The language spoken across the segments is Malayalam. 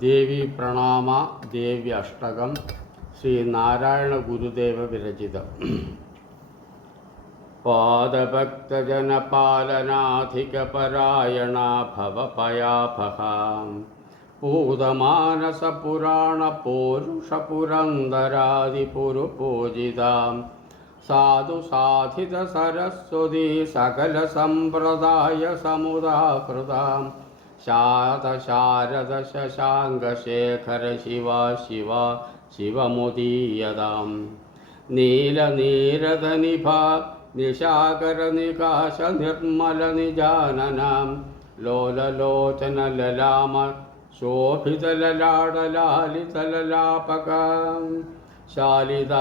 ദേവി പ്രണാമ ദേവി അഷ്ടകം ശ്രീ നാരായണ ഗുരുദേവ വിരചിതം. പാദഭക്തജനപാലനാധികപരായണ ഭവപയാഭഹാം പൂതമാനസപുരാണപൗരുഷപുരന്ദരാദിപുരുപൂജിതാം സാധു സാധിത സരസ്വതി സകല സമ്പ്രദായ സമുദാഹൃതാം ശാരദ ശശാങ്കശേഖര ശിവ ശിവ ശിവമുദീയതാം നീലനീരദനിഭ നിശാകരനികാശ നിർമ്മല നിജാനനാം ലോലലോചന ലലാമ ശോഭിതലലാടലാലിതലലാപകാം ശാലിത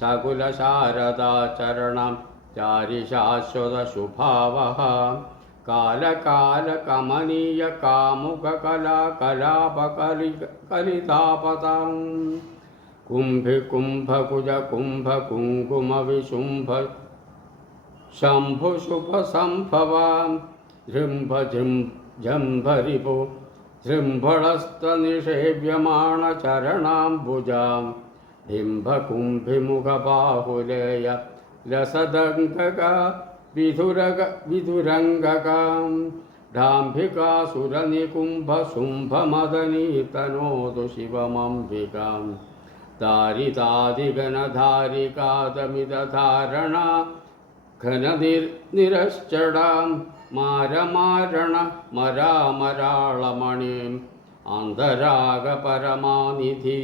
ശകുല ശാരദാ ചരണം ചാരി ശാശ്വത ശുഭാവഹാം കാലകാല കമനീയ കാമുക കലാപകലിതാപതാം കുംഭി കുംഭകുജ കുംഭ കുങ്കുമ വിശുംഭ ശംഭു ശുഭ സംഭവാം ജൃംഭ ജംഭരിപു ജൃംഭളസ്ത നിഷേവ്യമാണ ചരണാംബുജാം ഡിംഭ കുംഭിമുഖ ബാഹുലേയ രസദംഗക വിധുരംഗകാം ഡാംഭികാസുരനികുംഭ ശുംഭമദനീതനോതു ശിവമംബികാം ദാരിതാദിഗണധാരികാതമിതധാരണ ഘനനിരശ്ചടാം മാരമാരണ മരാമരാളമണിം അന്തരാഗപരമാനിധി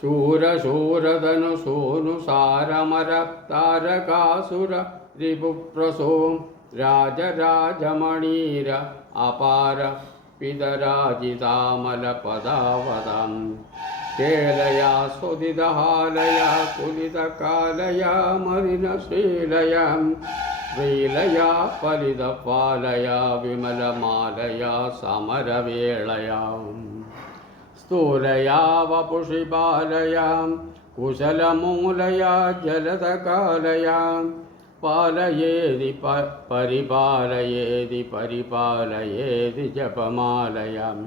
ശൂരശൂരധനു സോനു സാരമര താരകാസുര രിപുപ്രസോം രാജരാജമണീര അപാര പിതരാജിതാമല പദാവതം കേലയാ സ്വദിതഹാലയാ കുലിതകാലയാ മലിനശീലയാ ശ്രീലയാ ഫലിതപാലയാ വിമലമാലയാ സമരവേളയാ സ്ഥൂലയാ വപുഷി ബാലയാം കുശലമൂലയാ ജലതകാലയാം പാലയേതി പരിപാലയേതി പരിപാലയേതി ജപമാലയാം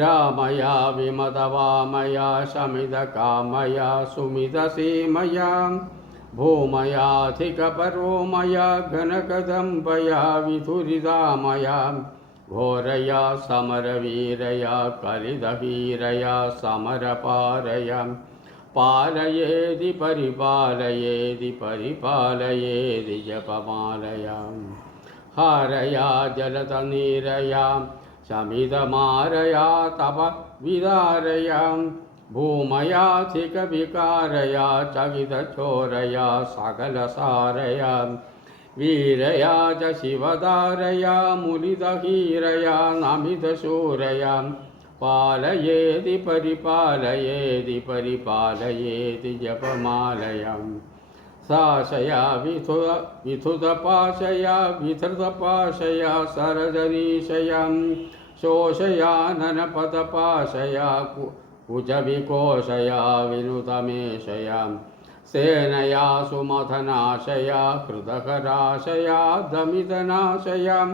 രാമയാ വിമതവാമയാ ശമിതകാമയാ സുമിതസീമയാം ഭൂമയാധികപരോമയാ ഘനകദംബയാ വിധുരിതാമയാം ഘോരയാ സമരവീരയാ കലിതവീരയാ സമരപാരയാം പാലയേതി പരിപാലയേതി പരിപാലയേതി ജപമാലയാം ഹാരയാ ജലതനീരയാം ശമിതമാരയാ തപ വിദാരയാം ഭൂമയാധികവികാരയാ ചകിതചോരയാ സകലസാരയാം വീരയാ ച ശിവധാരയാ മുലിതഹീരയാ നമിതശൂരയാ പാലയേതി പരിപാലയേതി പരിപാലയേതി ജപമാലയാം സാശയാ വിധുതപാശയാ വിധൃതപാശയാ സരജനീശയാം ശോഷയാനനപദപാശയാ കുജവികോശയാ വിനുതമേശയാം സേനയാ സുമഥനാശയാ ഹൃദകരാശയാ ദമിതനാശയാം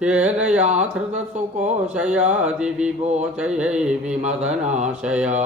ഹേലയാ ധൃതസുകോശയാ ദിവിബോചയൈ വിമദനാശയാ